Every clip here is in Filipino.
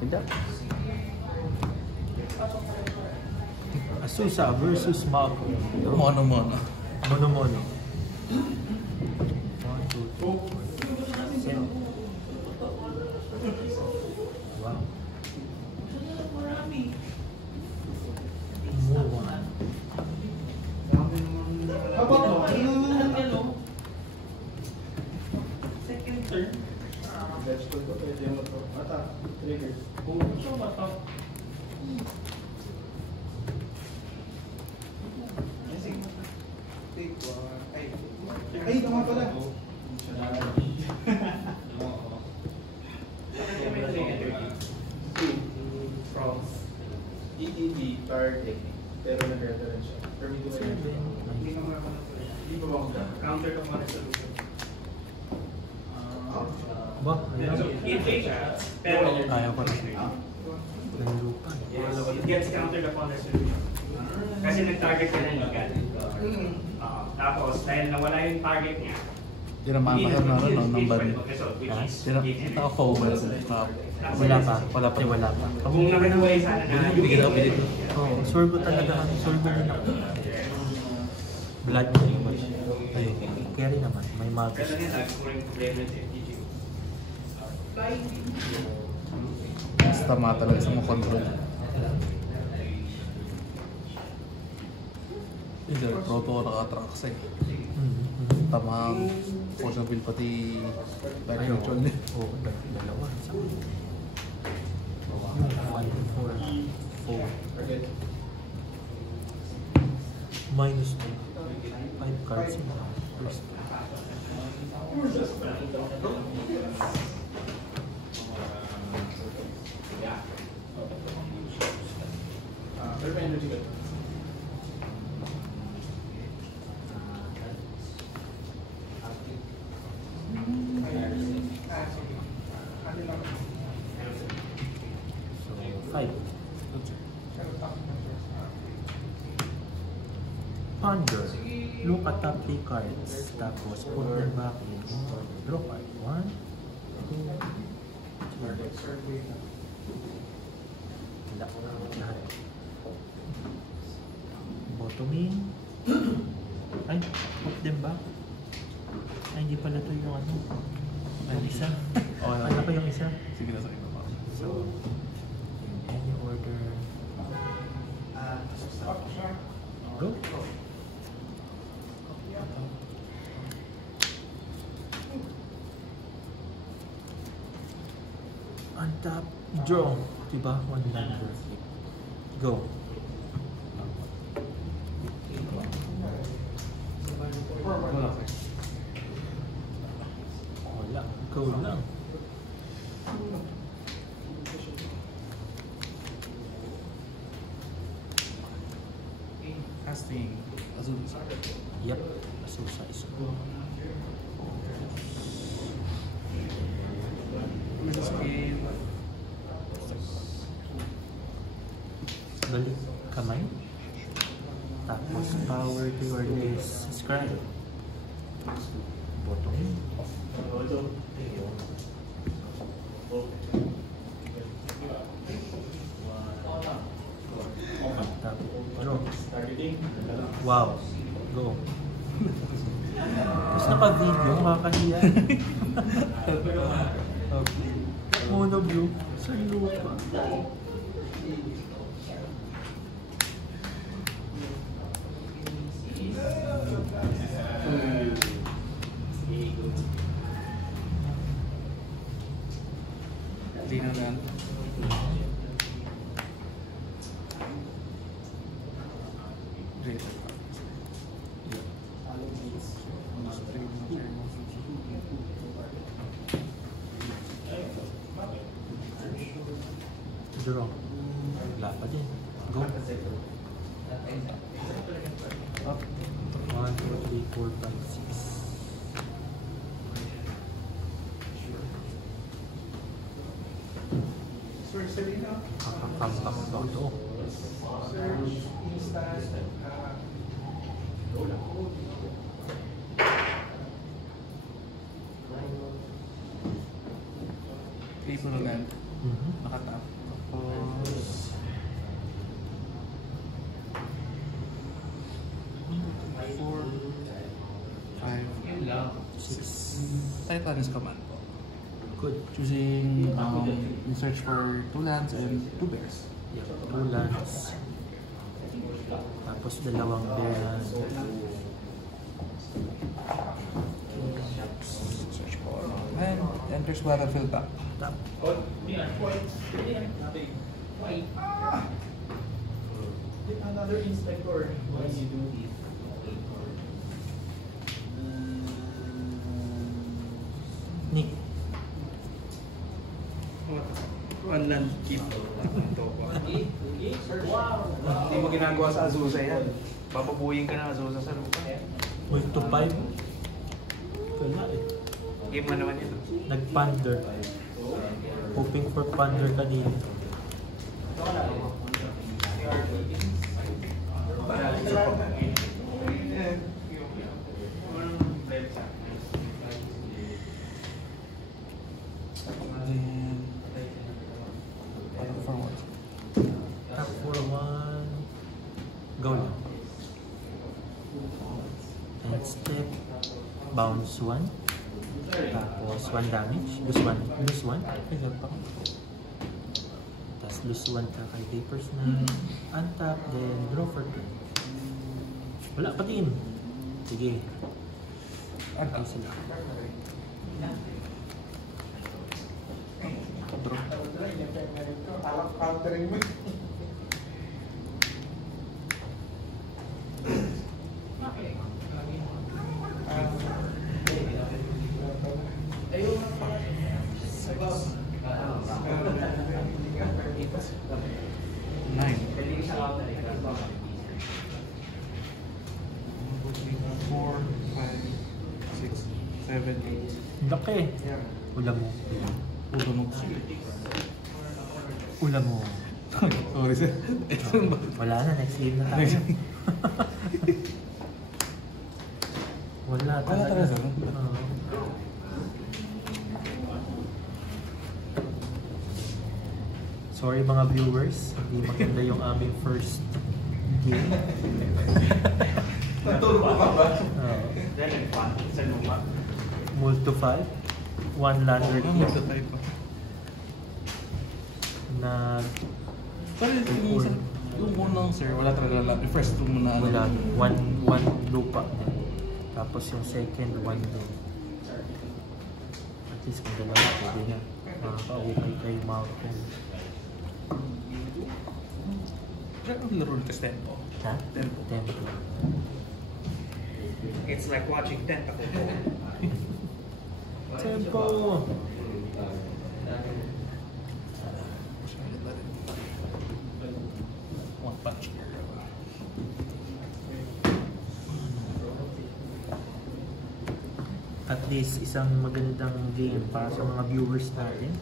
Ganda. Azusa versus Mako. Mono. Mono. 1, 2, 3, 4, 5. Wow. Move on. Second turn. Let's go to the attack. Trigger. Ay, tama pala. From ETB, card technique. Pero nag-reference siya. Permit ko na yun. Hindi pa ba ako dyan? counter to money solution. Ba? Pero Ayaw pa rin. Nalupan. it gets countered upon resolution. Kasi nag-target ka ng legal. Tapos, dahil nawala yung target niya, Hindi na makakasar na rin, no? Ng ban. Hindi na ako-forward. Wala pa. Wala pa. Kung nakaduway sana na Hindi ka daw dito. Oo, sorbo talaga. Sorbo din ako. Blood mo naman. Ayun. Carry naman. May Kaya magos. lang yan, nag-scoring problema yung FTG. Basta talaga sa mga control. Hindi, proto ko naka-tracks eh. Tamang potion build pati light Ayun. control niya. Oo, dalawa. Yung 1, 4, 4. Minus 2. 5 cards mo. First. Pero may energy ka. So, 5. Ponder. Look at top 3 cards. Tapos, put them back in. Draw card. 1, 2, 3. Lahat. Bottoming. Ay, put them back. Ay, hindi pala ito yung ano. Ang isa. Ano ko yung isa? Sige na sa iba pa. So, in any order. Go. Untap. Draw. Diba? 1 number. Go. Wala. Go lang. Casting. Azul. Yep. Azusa is go. Balik kamay. Tapos power to your list. Scribe. Bottom. Tap. Draw. Wow. Go. Tapos naka-video, makakahiya. Okay. Mono blue. Sa lupa. Hindi na lang. Rated. Draw. Wala pa din. Go. Up. 1, 2, 3, 4, 5, 6. Sir, Selena. Kakakambak daw to. Search, instant, Paper land. Mhm. Nakatap. Titanis command po. Good. Choosing, you search for 2 lands and 2 bears. Yeah, 2 lands. Tapos 2 bear land. Search for and enters battlefield tap. Tap. Another inspector. Why you do this? Nick. One land keep. Hindi mo ginagawa sa Azusa yan. Papabuyin ka ng Azusa sa lupa. Uy, to 5. Wala eh. Game mo naman yun. Nag-ponder. Hoping for ponder kanina. Then, forward. Tap for 1. Go lang. And step. Bounce 1. Tapos 1 damage. Lose 1. Lose 1. Exile pa. Tapos lose 1 ka kay Vapors na. Untap. Then draw for 2. Wala pa din. Sige. Untap sila. Draw. Countering mo. Laki. Ulam mo. Ulo mo. Ulam mo. Sorry sir. Wala na. Next game na tayo. Wala talaga. talaga. Oo. Sorry mga viewers, hindi maganda yung aming first game. Natulog ka ba? Then, sa lupa. Multo 5, 1 lander Ano kill sa type pa? na Sorry, yung unang sir, wala talaga lang. Yung first room mo na wala, 1 lupa din. Tapos yung second 1 din. At least kung dalawa, pwede na. Makaka-okay kayo mountain. Ang laro nito is tempo. Ha? Tempo. Tempo. It's like watching Tentacle. Tempo! One punch. At least isang magandang game para sa mga viewers natin.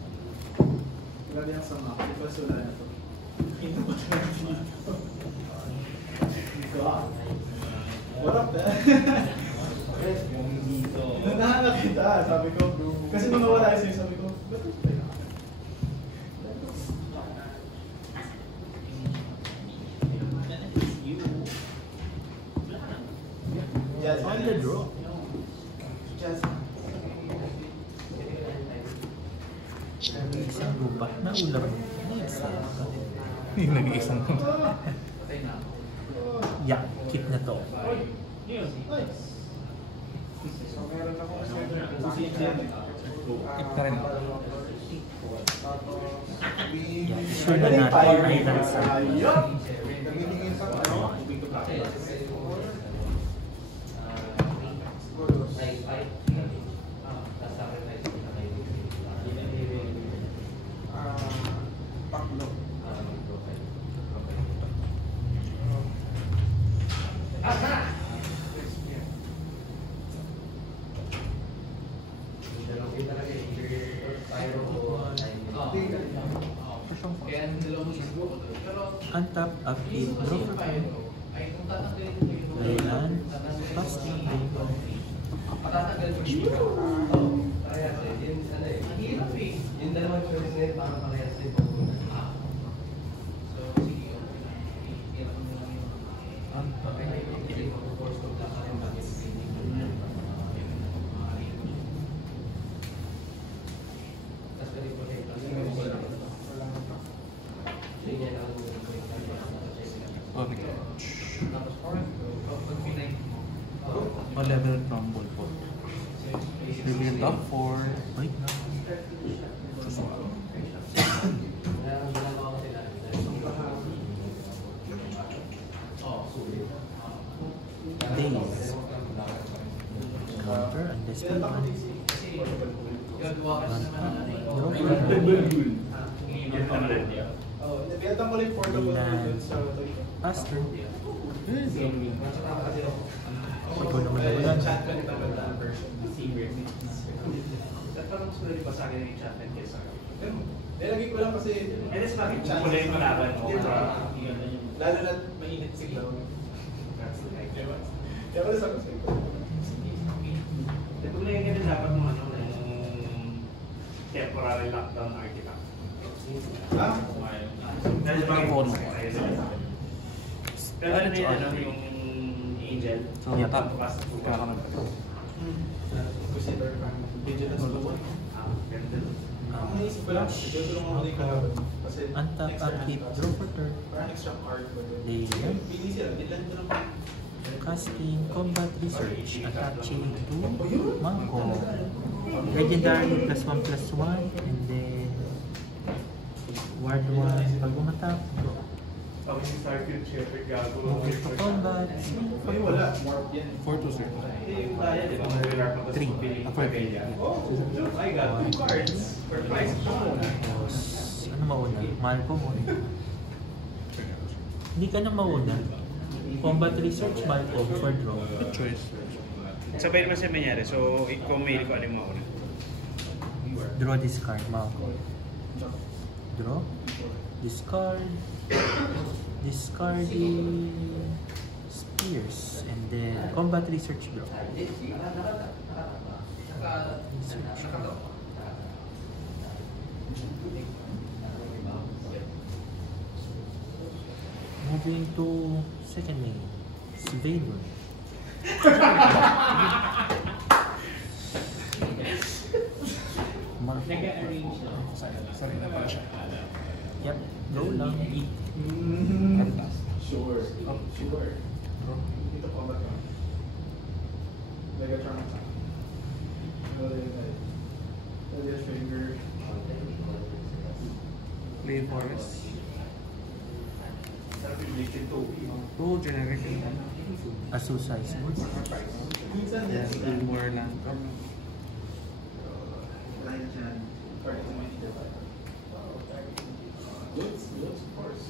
Wala yan sa map. Diba wala na to? Ito ba tayo dito? What up, man? Nahanap kita, sabi ko. Kasi nung nawala sa'yo, sabi ko, ba't ito tayo? Yes, On the draw. Just Isang gubat na ulam. Nice. Yung nag-iisang Yeah, keep na to. nice. So meron ako susunod yan. Keep na rin. Yeah, sure na natin island sa Nagigingin pa ako. Paklo. untap, upkeep, draw for 5. Laylan, fasting, Yung dalawang choice na yun, parang parehas din. So, sige, hirap mo lang yun. Hindi mo force to black and back. Sonic Edge. O level crumble po. Reveal top 4. Wait na. Days. Counter and display one. Benta mo lang 4 double dun sa Toyota. Faster. Ikaw naman Ay, naman. enchantment naman na version. Parang gusto rin ba sa akin yung enchantment kesa? Nilagay ko lang kasi And it's bakit kulay yung kalaban mo? lalo na mainit sigla. Kaya pala sabi sa'yo. Ito na yung ganun dapat mo ano, yung temporary lockdown artifact. Ha? Dahil ba Phone. Pero ano na yun, ano, yung angel? So, Yeah. tap. Bukas na po. Kaya ka na. Consider pa. Vigilance ko. Ganda. Ang naisip ko lang, ito lang ako yung kalaban. Kasi Untap, extra upkeep, kasi draw for turn. parang extra card ko. They Pili sila, ilan ko lang. casting combat research, attaching to Mango. Legendary +1/+1 and then ward 1 pag umatap. Tapos yung Starfield Shepherd gago. Move to combat. Ay, wala. Morph yan. 4-2-0. Yung tayo, di ba? Regular pa 3. Oh, I got 2 cards. For price. Tapos, ano mauna? Mahal ko muna. Hindi ka na mauna. Combat research, mahal ko for draw. Good choice. Sabay naman siya mangyari. So, kung may ko aling mauna. Draw, discard, mahal ko. Draw, discard, discarding spears, and then combat research draw. Research draw. Moving to second main, Sylvain. Nag-arrange na. Sorry na pala siya. Yep, go lang. Sure. Sure. Dito pa ba ito? Megatron. Another finger. Play Forest. Starfield 2. 2 generation. Azusa is good. Minsan din. Then 2 more land. Goods, of course.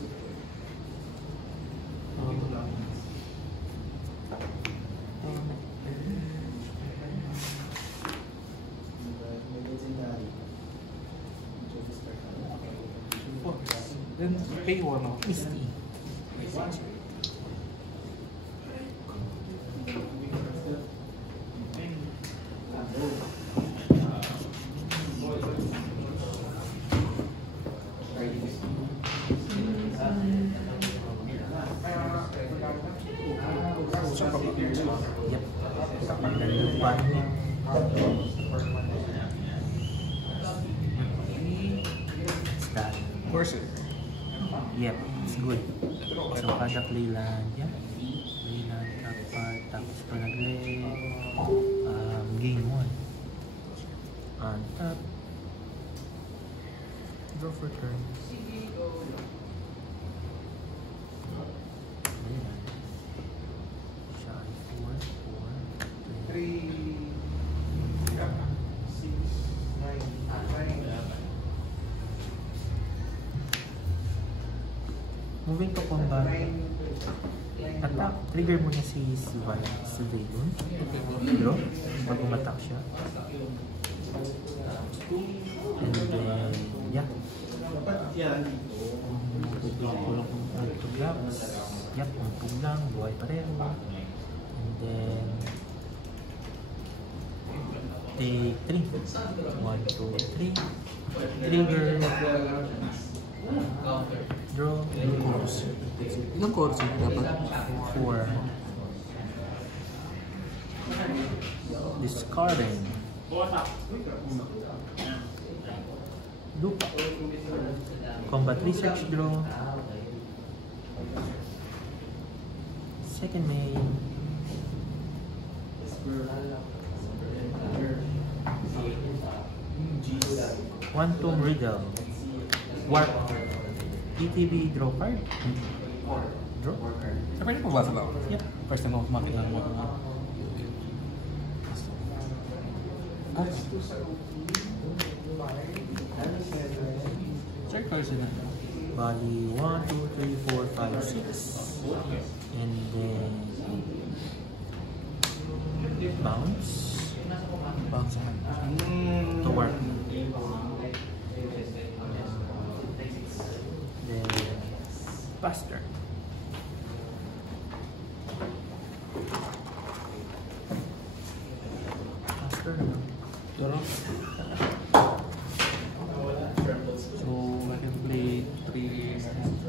Then pay 1 off. Misty. Yep. Pagdalupan. What's that? Corsair. Yep, it's good. So kada play land, yeah. Play land, top part, tapos pa nag-lay. Game 1. On top. Draw for turn. Play land. Shy 4, 4. Moving to combat. Attack. Trigger mo na si Sylvain. Draw. Pag umattack siya. And then, yeah. Yan. Kulang kung nagtuglaps. Yep, umpog lang. Buhay pareho. And then, take 3. 1, 2, 3. Trigger. Draw. Ilang chorus? Ilang chorus yun dapat? 4. Discarding. Lupa. Combat research draw. Second main. One Tomb Riddle. Warp. ETB draw card. Draw. Sa pwede po basa lang? Yep. First time ako makita ng mga... Check first na. Bali 1, 2, 3, 4, 5, 6. And then bounce. Bounce sa hand. To warp. Then faster. Faster na. Pero, so, I can play 3 hands.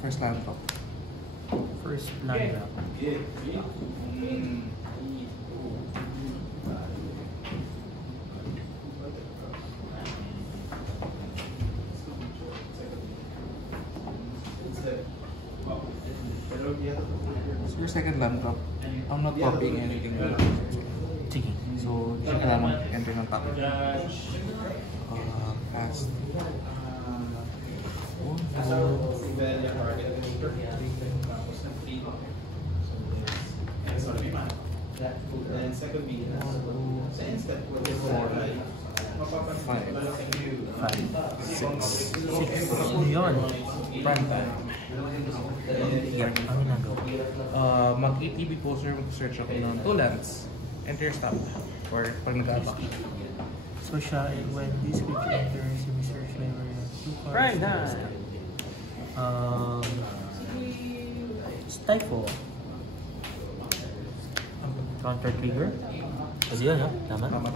First land top. First land drop. So your second land drop, I'm not copying anything. Sige. So, check lang entry ng top. Cast. And second meeting, sa instant, what is 5, 6. Ano yun? Prime time. Yeah, ang ginagawa. Mag-ETB poster, mag-search ako ng 2 lands. Enter your stab. Or pag nag-attack. So siya, when this creature enters, you may search library of 2 cards. Right now. Stifle. Counter trigger. Kasi yun, no? Tama? Tama.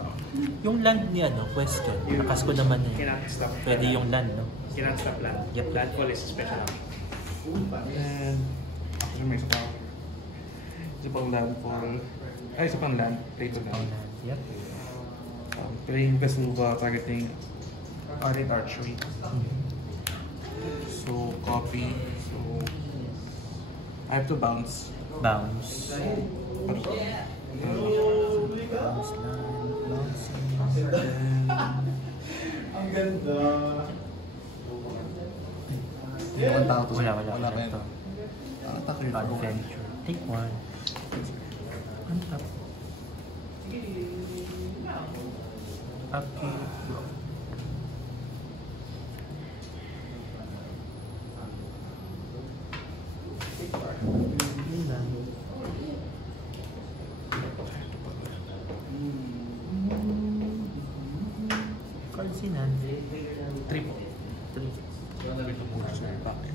Yung land ni ano, question. Nakas ko naman eh. Cannot stop. Pwede yung land, no? Cannot stop land. Yep. Landfall is special. And, actually may isa pa. Isa pang landfall. Ay, isa pang land. Play to Ang land. land. Yep. Playing Vesuva, targeting Ardent Archery. So, copy. So, I have to bounce. Bounce. Bounce land. Bouncing. Ang ganda. Yung tao to. Wala. Wala pa ito. Attack your draw. Adventure. Take one. Untap. Upkeep. Draw. Yun lang. Cards in hand. 3 po. 3. So, bakit?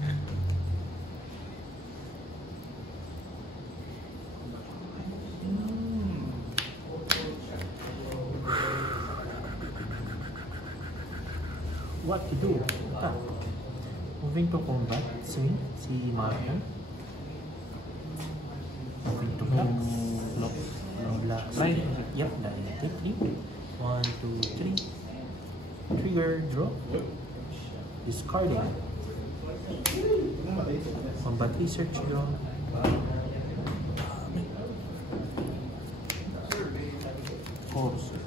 What to do? Ah. Moving to combat. Swing. Si Marion. Moving to blocks. Block. Blocks. Line. Yep, line. Take 3. 1, 2, 3. Trigger. Draw. Discarding. Combat research. Draw. Force.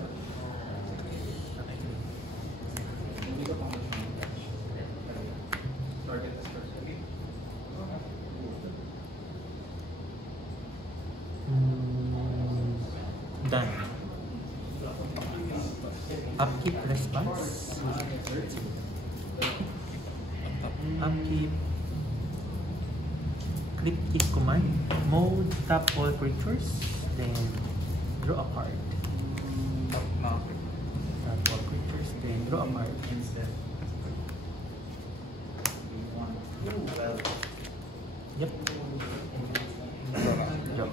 Done. Upkeep response. Upkeep. Cryptic command. Mode. Tap all creatures. Then draw a card. No. Tap all creatures. Then draw a card. Yep. Draw.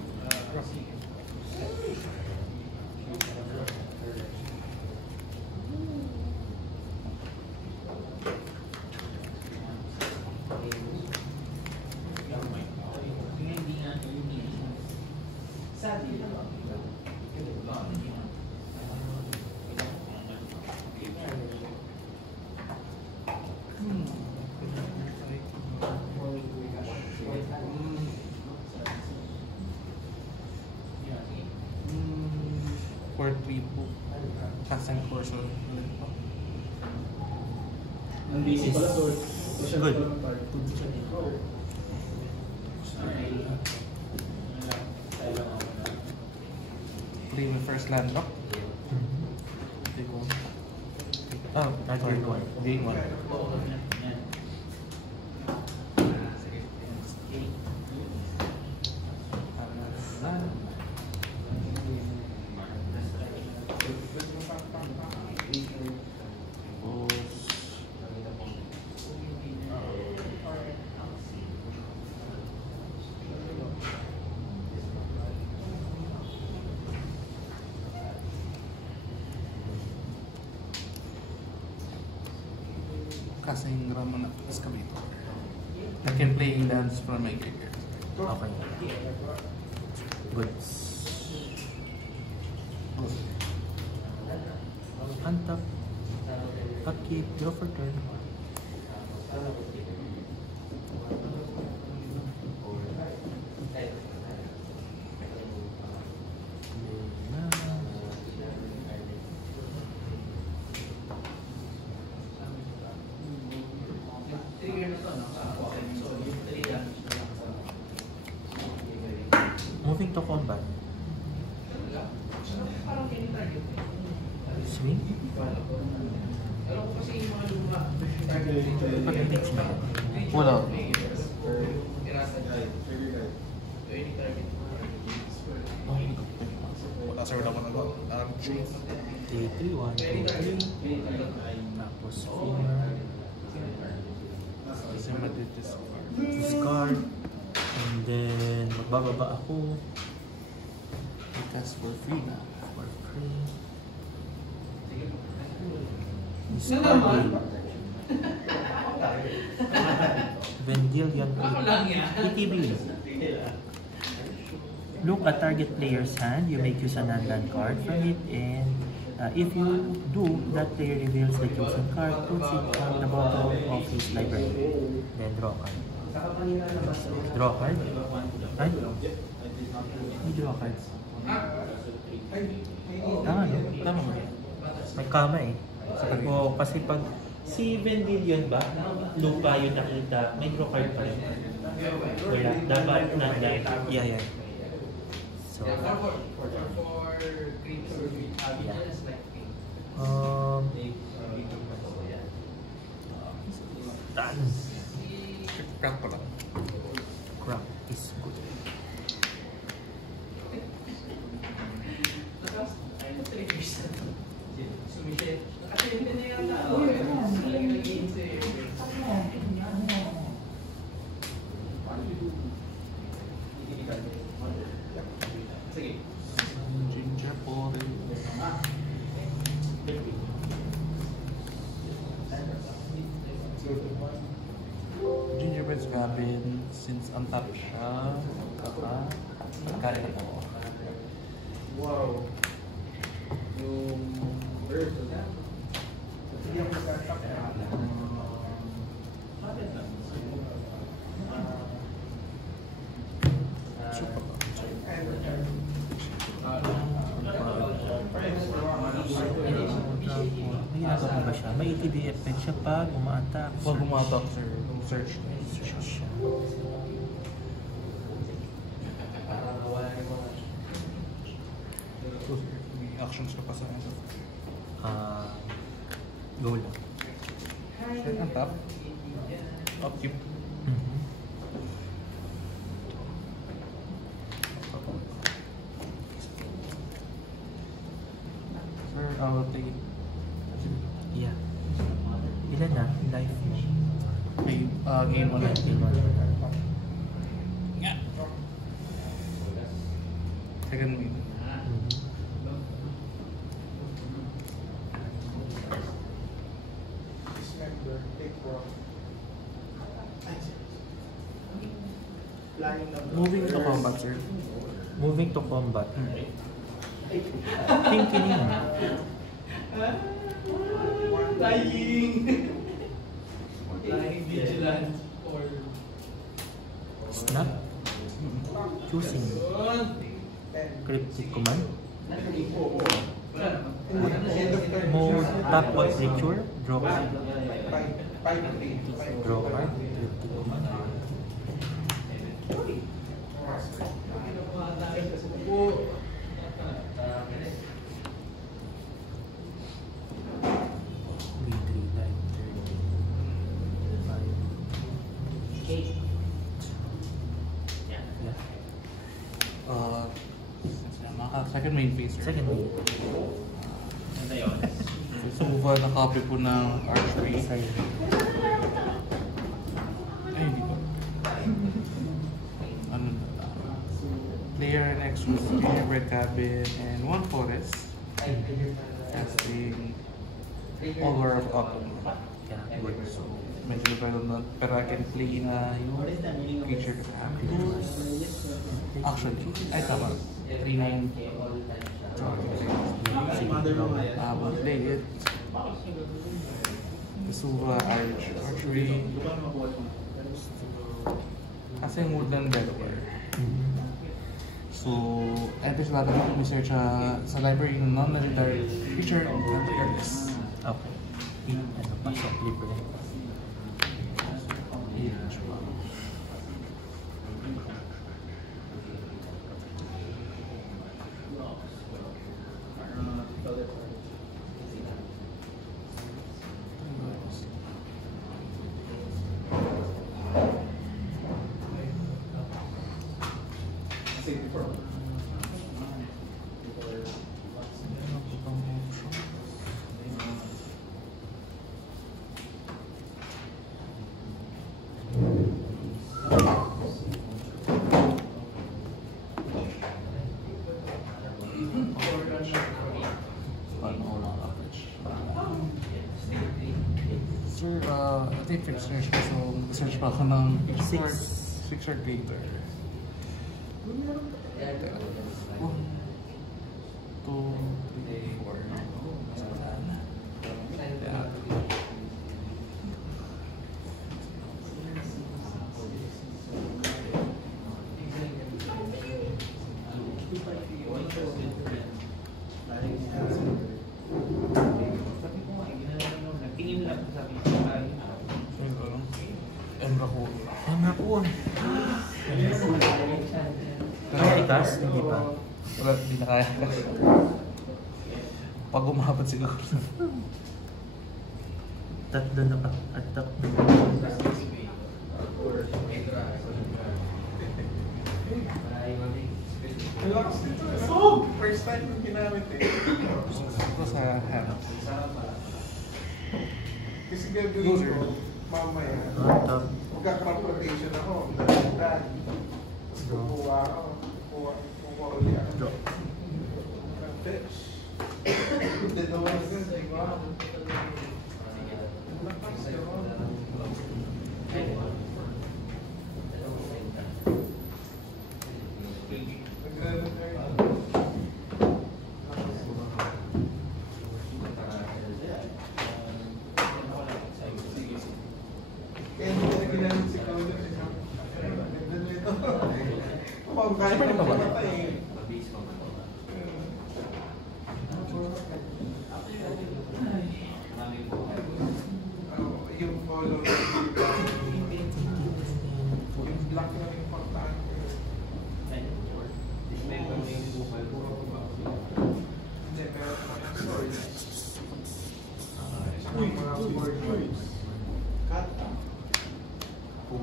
so... Ang busy pala, so social Good. pala ng part. Play with first land lock. Take one. Oh, That's sorry. good one. Game one. Kasing Ramana Excavator. I can play lands from my graveyard. Okay. Good. Untap. Upkeep. Draw for turn. Moving to combat. Swing? Pag-reach na. Wala. Wala sir, wala ko na ba? Day 3, 1, 2, 3. Tapos 4. Kasi matitis. Discard. And then, magbababa ako Because for free na. for free. Discard. Vendilion ETB. Look at target player's hand. You may choose a non-land card from it, and if you do, that player reveals the chosen card, puts it on the bottom of his library. Then draw card. Draw card? Ay? May draw cards. Tama no? Tama mo. May kama eh. Oo, kasi pag si Vendilion ba, lupa yung nakita, may draw card pa rin. Wala. Dapat nandyan. Yeah. So, done. Crack ko lang. Crap is good. Ginger porridge. Gingerbread Cabin, since untap siya, kakain ako. Wow. Yung bird. Sige ako sa top. Super. May ginagawa ba siya? May ETB effect siya pag umaattack. Pag umatak, sir, search. Search siya. May actions ka pa sa ano. Go lang. Sir, untap. Upkeep. Sir, I'll take it. Yeah. Ilan na? Life mo? Okay, game 1 Game one. Second win. Moving to combat, sir. Moving to combat. Thinking. Snap. Choosing. Cryptic command. Mode top picture, draw card. 5-3. Draw card. Green 3 line 35. Yeah. Second main phase. Second one. So, move na copy po ng archery. Side. Ay, hindi po. Ano na lang. Player next with red cabin and 1 forest. Casting Over of Autumn. Yeah, good. So, medyo pero I can play na yung creature ko happy. Actually, ay tama. 3-9. Play it. Vesuva, Archery. Kasi yung Woodland Delaware. So, enter sa lahat ng research sa library ng non-legendary creature of the cards. Okay. Ano pa sa libre? Sir, ito yung fixed search ko. So, search pa ako ng 6 or greater. 1, 2, 3, 4. Yeah. Emrakul. Emrakul. Tikas? Hindi pa. Wala, hindi na kaya. Pag umabot siguro. Tatlo na pa. At tatlo. First time yung ginamit eh. Ito sa hand. Kasi gagawin ko, mamaya, Top. magka-confrontation ako. Dahil, kukuha ako. Kukuha ulit ako. Draw. Fish. Hindi naman yun, di ba? Kaya hindi na ginamit si Claudio. Ganda nito. Kapag kahit Siyempre na ba? matay. Yung follow yung black na yung importante. Hindi, pero sorry. Uy, cut. So,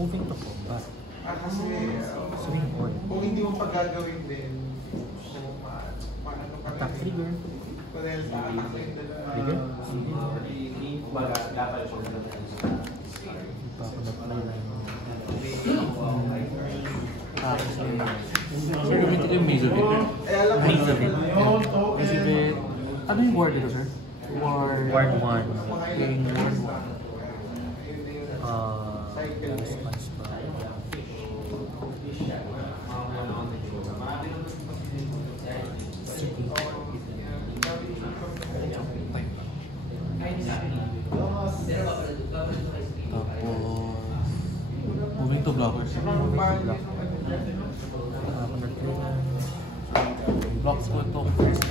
moving to combat. Kasi Swing on. kung hindi mo pagagawin din, so paano ka Attack trigger. Dahil sa attack yung Trigger? dalawa. Hindi pa ako na-play na yun. Sir, gamitin ko yung Maze of It. Eh, alam mo Maze of It. Maze of It. Ano yung ward dito, sir? Ward 1. Yung ward 1. Response pa. Tapos, moving to blockers. Ako na-play na. Blocks ko itong first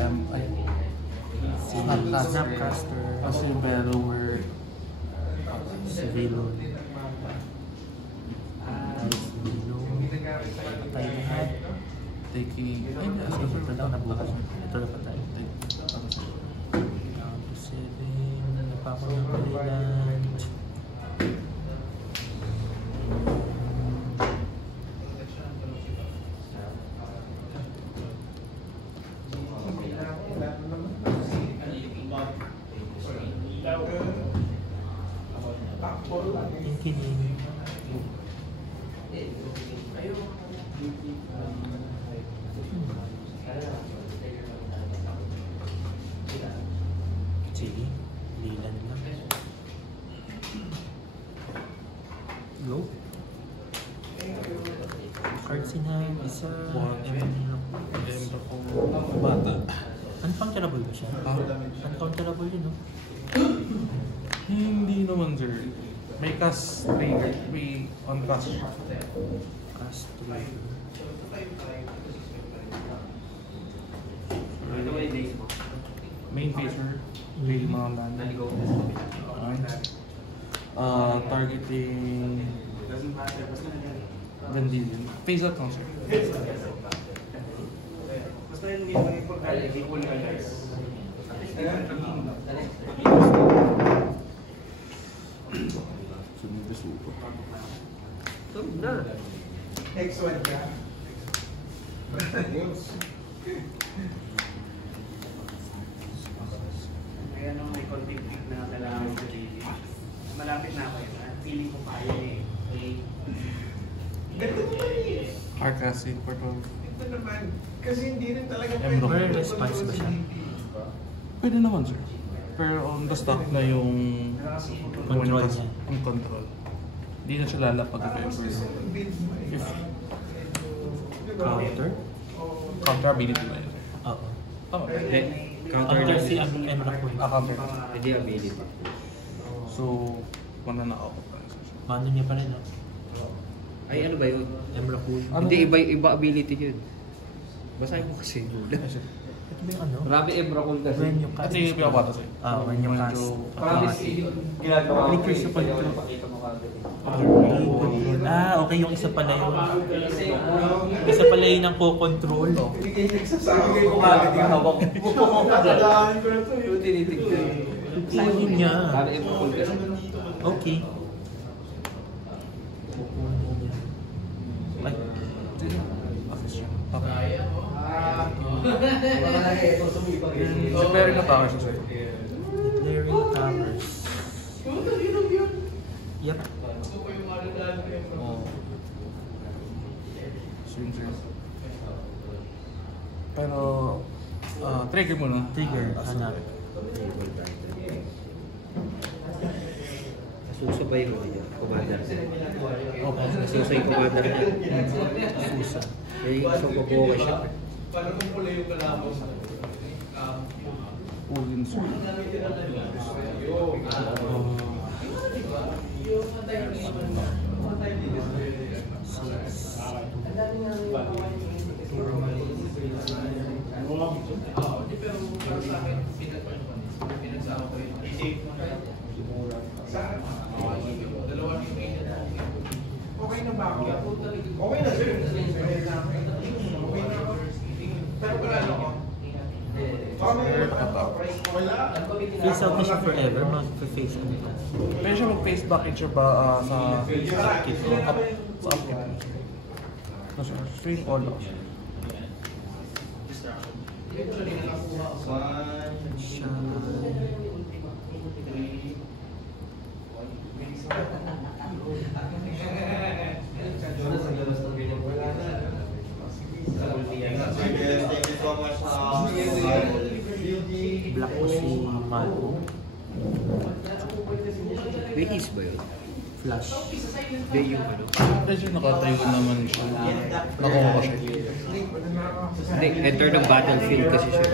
Snapcaster. Kasi Bellower. Civilo. Patay lahat. Taking... Ay, Ito lang nabukas. Ito na patay. Tapos 7. Napapangalilan. Kinkinin. Sige, lilan lang. Go. Cards in hand, isa. Bata. Uncounterable ba siya? Uncounterable yun, no? Hindi naman, sir. May cast trigger. May on cast siya. Cast trigger. Main phaser. May mga land. Targeting... Dandelion. Phase out lang, sir. Basta yung game mo equal ka guys. Sunod na suko. X1 ka? Kaya nung may conflict na kailangan sa daily, malapit na ako yun. Feeling ko kaya eh. Ganda naman eh. Arcasic Portal. Ito naman. Kasi hindi rin talaga Emerald. pwede Response ba siya? Pwede naman, sir. Pero on the stock na yung... Control niya. Yung control. Hindi na siya lalapag if ever. If Counter? counter ability ba yun? Oo. Tama. Counter si Emerald. Counter. Hindi ability. So, mananakaw ko pa rin siya. Mano niya pa rin, no? Ay, ano ba yun? Emerald. Ano? Hindi, iba ability yun. Basahin mo kasi. Ito ba yung ano? Marami Emrakul kasi. When you cast. Ito yung pinapata sa'yo. When you cast. ginagawa ko. Click sa control. Okay, yung isa pala yung... Isa pala yung ang co-control. Sabi ko agad yung hawak ko. Tatadaan ko na ito eh. Yung tinitignan. Kunin niya. Marami Emrakul kasi. Okay. Ay, Office siya. Okay. Declaring na power siya sa'yo. declaring powers. Yep. Oh. Swing sir. Pero, trigger mo no? Trigger, hanap. Susabay mo niya. Commander. Okay. Nasusay commander niya. Susa. May isang mabuha siya. Paano kung pula yung kalabaw sa Pulin sir. Okay na ba ako? Okay na sir. Okay na ako. Pero wala ako. Face out na siya forever, mag-face out ito. Pwede siya mag-face back in siya ba sa upkeep? Sa upkeep. No sir, straight all out. Black ko si Malco. May is ba yun? Flash. Hindi yung ano. Medyo nakatayo naman siya. Nakuha ko siya. Hindi, enter ng battlefield kasi siya.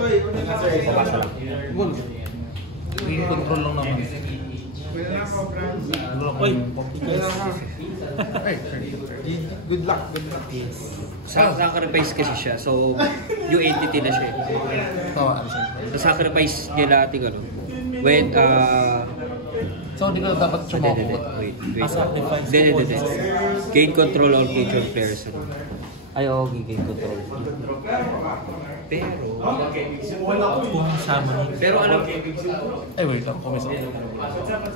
Papasa lang. Well, yung control lang naman. Oy! Ay, sir. Good luck. Good luck. Yes. Sacrifice kasi siya. So, new entity na siya. Tama, ano siya. So, sacrifice niya natin ano. When, So, hindi ko dapat siya makuha. Wait. Sacrifice. Hindi. Gain control all creature players. Ay, oo, gain control. Pero, Kung summoning. pero ano, Ay, wait lang. Kumis ako.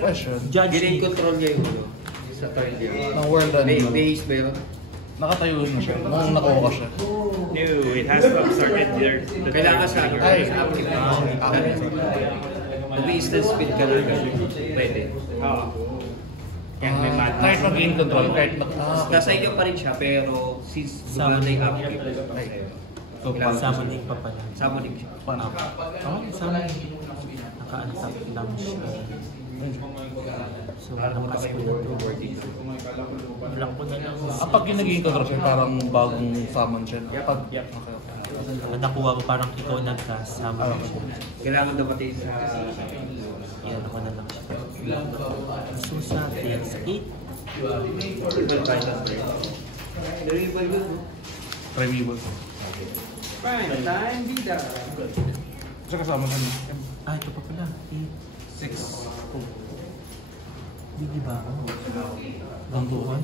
Question. Judge gain me. control niya yung ano, sa turn niya. Ng world animal. Base ba yun? Nakatayo na siya. Nung nakuha ko siya. No, it has to have started there. Kailangan sa Ay, active na. Kung may instant speed ka na, pwede. Oo. Kaya may madness. Kahit mag-gain control, kahit Nasa inyo pa rin siya, pero since gumana yung active, So, summoning pa pala. summoning siya. Paano? Oh, summoning. Naka-untap lang siya. So, nakas ko na to. Block ko na lang. Pag yung naging control siya, parang bagong summon siya. Pag, okay. Nakuha ko parang ikaw nagka-summon siya. Kailangan dumating sa... Yan, ako na lang siya. So, sa TX8, Primeval. Fine, time, vida. Siya kasama na niya. ito pa pala. 6. Hindi ba ako? Down to 1?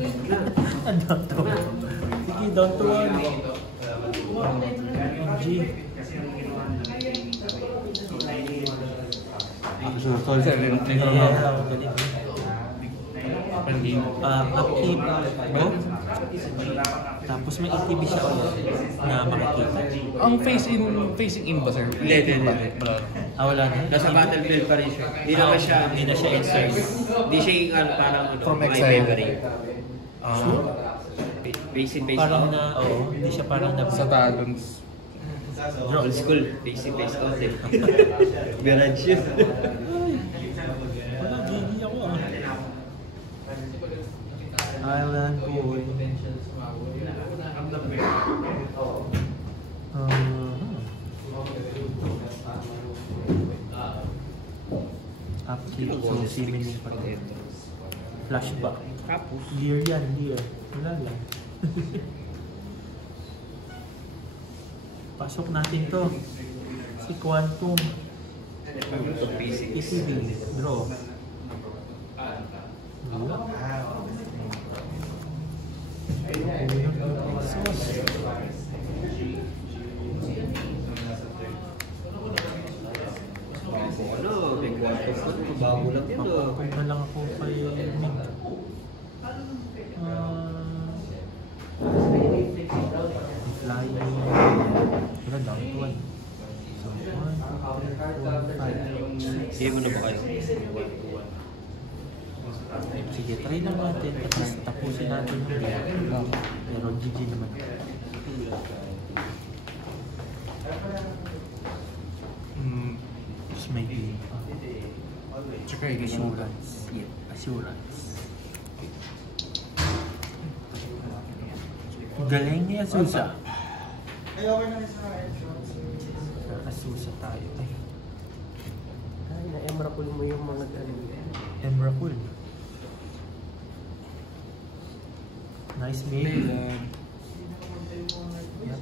Down to 1. Sige, down to 1. G. Sorry, sir. Yeah, galing. Upkeep. Go. Tapos may ETB siya na makikita. Ang facing in ba, sir? Hindi. Wala. Wala na. Nasa battlefield pa rin siya. Hindi na siya exile. Hindi siya yung ano, parang ano, From my exile. favorite. Basic. Parang na, hindi siya parang na... Sa talons. Old school. Basic out eh. Garage yun. Wala, gigi ako Island Boy. Upkeep, so similar pa rin. Flashback. Tapos, Lear yan, Lear. Wala lang. Pasok natin to. Si Quantum. basic. ETB. Draw. Wala. Ano, may quantum. Bago lang yun. Kung na lang ako kay Mick. Flying. Wala, down to 1. So, 1, 2, 3, 4, 5. Sige mo na ba kayo? Sige, try lang natin. At least tapusin natin yung game. Pero GG naman. Tapos may game pa. Tsaka yung Assurance. Yeah, assurance. Galing ni Azusa. Azusa tayo. Ay, na-emrakul mo yung mga ano. Emrakul. Nice game. Yep.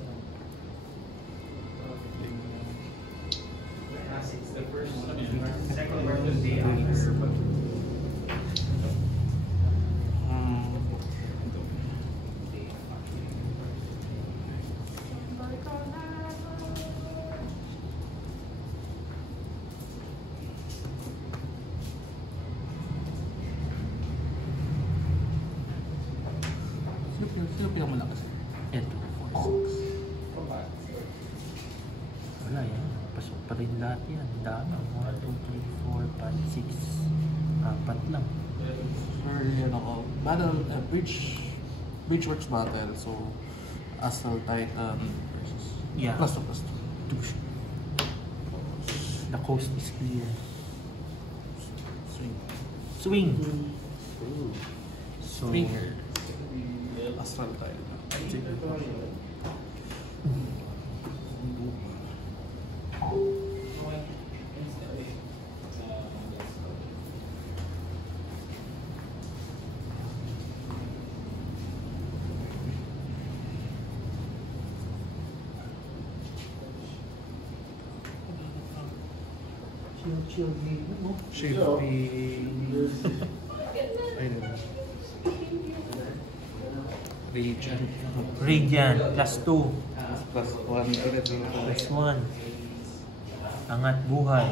Sino pinakamalakas? Ito, 4-6. Wala yan. Pasok pa rin lahat yan. Dami. 1, 2, 3, 4, 5, 6. Apat lang. Sure, yan ako. Battle, Bridgeworks battle. So, Astral Titan versus... Yeah. Plus 2. The coast is clear. Swing. Swing! So, Swinger. Astral Titan. Shifting. Ayun. Radiant. Radiant, plus 2. Plus 1 ulit. Plus 1. Angat buhay.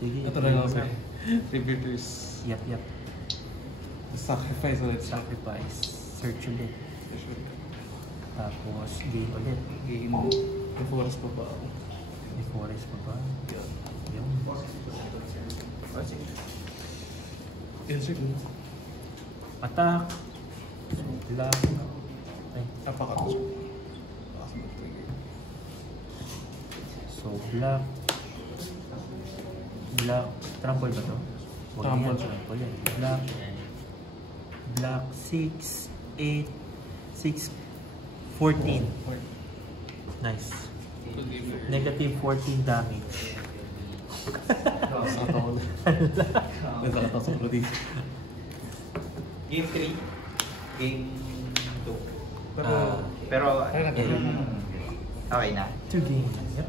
Sige. Ito na lang ako. Tributers. Yap, yap. Sacrifice ulit. Sacrifice. Search ulit. Tapos, gain ulit. Gain. Yung forest pa ba? May forest pa ba? Yun. Insert mo. Attack. Block. Ay, Napaka. so block. Block. Trample ba to? Huwag Trample. yan, trample yan. Block. Block 6, 8, 6, 14. Nice. Negative 14 damage. Sakataw ulit. Sakataw sa ulit. Game 3. Game 2. Ah, Pero, Ay, okay na. 2 games. Yep.